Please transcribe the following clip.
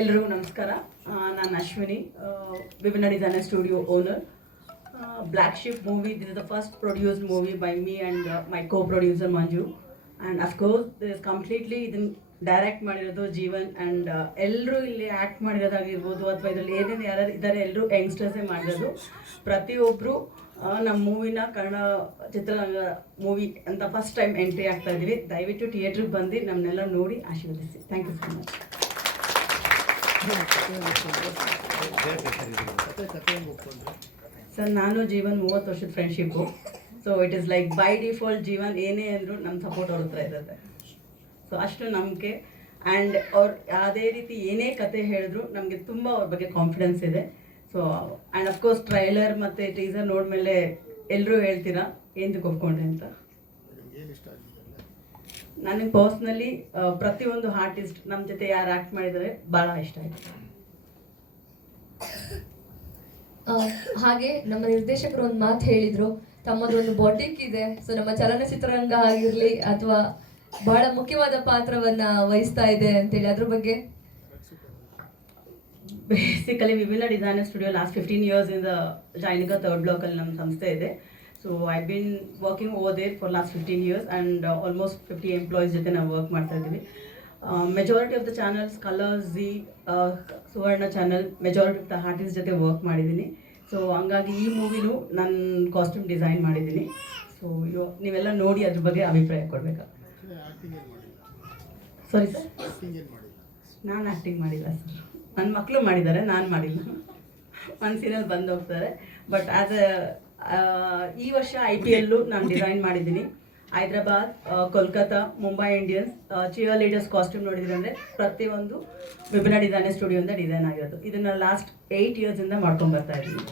ಎಲ್ರಿಗೂ ನಮಸ್ಕಾರ. ನಾನು Ashwini, Vibhinna designer studio owner. Black ship movie, this is the first produced movie by me and my co producer Manju. And of course this completely ಇದನ್ನು direct ಮಾಡಿರೋದು Jeevan. And ಎಲ್ಲರೂ ಇಲ್ಲಿ act ಮಾಡಿರೋದಾಗಿರ್ಬೋದು ಅಥವಾ ಇದರಲ್ಲಿ ಏನೇನು ಯಾರು ಇದ್ದಾರೆ ಎಲ್ಲರೂ ಯಂಗ್ಸ್ಟರ್ಸೇ ಮಾಡಿರೋದು. ಪ್ರತಿಯೊಬ್ಬರು ನಮ್ಮ ಮೂವಿನ ಕನ್ನಡ ಚಿತ್ರರಂಗ ಮೂವಿ ಅಂತ ಫಸ್ಟ್ ಟೈಮ್ ಎಂಟ್ರಿ ಆಗ್ತಾ ಇದ್ದೀವಿ. ದಯವಿಟ್ಟು ಥಿಯೇಟ್ರಿಗೆ ಬಂದು ನಮ್ಮನ್ನೆಲ್ಲ ನೋಡಿ ಆಶೀರ್ವದಿಸಿ. Thank you so much. Sir, ನಾನು ಜೀವನ್ 30 ವರ್ಷದ friendship. So it is like by default Jeevan ಏನೇ ಅಂದರೂ ನಮ್ಮ ಸಪೋರ್ಟ್ ಅವ್ರ ಹತ್ರ ಇರುತ್ತೆ. ಸೊ ಅಷ್ಟು ನಂಬಿಕೆ. ಆ್ಯಂಡ್ ಅವ್ರು ಯಾವುದೇ ರೀತಿ ಏನೇ ಕತೆ ಹೇಳಿದ್ರು ನಮಗೆ ತುಂಬ ಅವ್ರ ಬಗ್ಗೆ ಕಾನ್ಫಿಡೆನ್ಸ್ ಇದೆ. ಸೊ ಆ್ಯಂಡ್ ಅಫ್ಕೋರ್ಸ್ ಟ್ರೈಲರ್ ಮತ್ತು ಟೀಸರ್ ನೋಡ್ಮೇಲೆ ಎಲ್ಲರೂ ಹೇಳ್ತೀರಾ ಏನು ಒಪ್ಕೊಂಡ್ರೆ ಅಂತ. ನನಗೆ ಪರ್ಸ್ನಲಿ ಪ್ರತಿಯೊಂದು ಆರ್ಟಿಸ್ಟ್ ನಮ್ಮ ಜೊತೆ ಯಾರು ಆ್ಯಕ್ಟ್ ಮಾಡಿದ್ದಾರೆ ಭಾಳ ಇಷ್ಟ ಆಯಿತು. ಹಾಗೆ ನಮ್ಮ ನಿರ್ದೇಶಕರು ಒಂದು ಮಾತು ಹೇಳಿದರು, ತಮ್ಮದೊಂದು ಬಾಟಿಕ್ ಇದೆ. ಸೊ ನಮ್ಮ ಚಲನಚಿತ್ರರಂಗ ಆಗಿರಲಿ ಅಥವಾ ಬಹಳ ಮುಖ್ಯವಾದ ಪಾತ್ರವನ್ನ ವಹಿಸ್ತಾ ಇದೆ ಅಂತೇಳಿ, ಅದ್ರ ಬಗ್ಗೆ. ಬೇಸಿಕಲಿ ವಿಭಿನ್ನ ಡಿಸೈನರ್ ಸ್ಟುಡಿಯೋ ಲಾಸ್ಟ್ 15 years ಇಂದ ಜೈನಿಗ 3rd block ನಮ್ಮ ಸಂಸ್ಥೆ ಇದೆ. So I bin working over there for last 15 years and almost 50 employees ಜೊತೆ ನಾವು ವರ್ಕ್ ಮಾಡ್ತಾ ಇದ್ದೀವಿ. Majority of the channels, Colors, Zee, Suvarna channel, majority of the artist ಜೊತೆ ವರ್ಕ್ ಮಾಡಿದ್ದೀನಿ. ಸೊ ಹಂಗಾಗಿ ಈ ಮೂವಿನೂ ನಾನು ಕಾಸ್ಟ್ಯೂಮ್ ಡಿಸೈನ್ ಮಾಡಿದ್ದೀನಿ. ಸೊ ನೀವೆಲ್ಲ ನೋಡಿ ಅದ್ರ ಬಗ್ಗೆ ಅಭಿಪ್ರಾಯ ಕೊಡಬೇಕಾ? ಸಾರಿ ಸರ್, ನಾನು ಆ್ಯಕ್ಟಿಂಗ್ ಮಾಡಿಲ್ಲ ಸರ್. ನನ್ನ ಮಕ್ಕಳು ಮಾಡಿದ್ದಾರೆ, ನಾನು ಮಾಡಿಲ್ಲ. ಒಂದು ಸೀರಿಯಲ್ ಬಂದು ಹೋಗ್ತಾರೆ. ಬಟ್ ಆ್ಯಸ್ ಈ ವರ್ಷ IPL ನಾನು ಡಿಸೈನ್ ಮಾಡಿದ್ದೀನಿ. Hyderabad, Kolkata, Mumbai Indians cheer leaders costume ನೋಡಿದ್ರೆ ಅಂದರೆ ಪ್ರತಿಯೊಂದು ವಿಭಿನ್ನ ಡಿಸೈನರ್ ಸ್ಟುಡಿಯೋಯಿಂದ ಡಿಸೈನ್ ಆಗಿರೋದು. ಇದನ್ನು ಲಾಸ್ಟ್ 8 years ಇಂದ ಮಾಡ್ಕೊಂಡು ಬರ್ತಾ ಇದ್ದೀನಿ.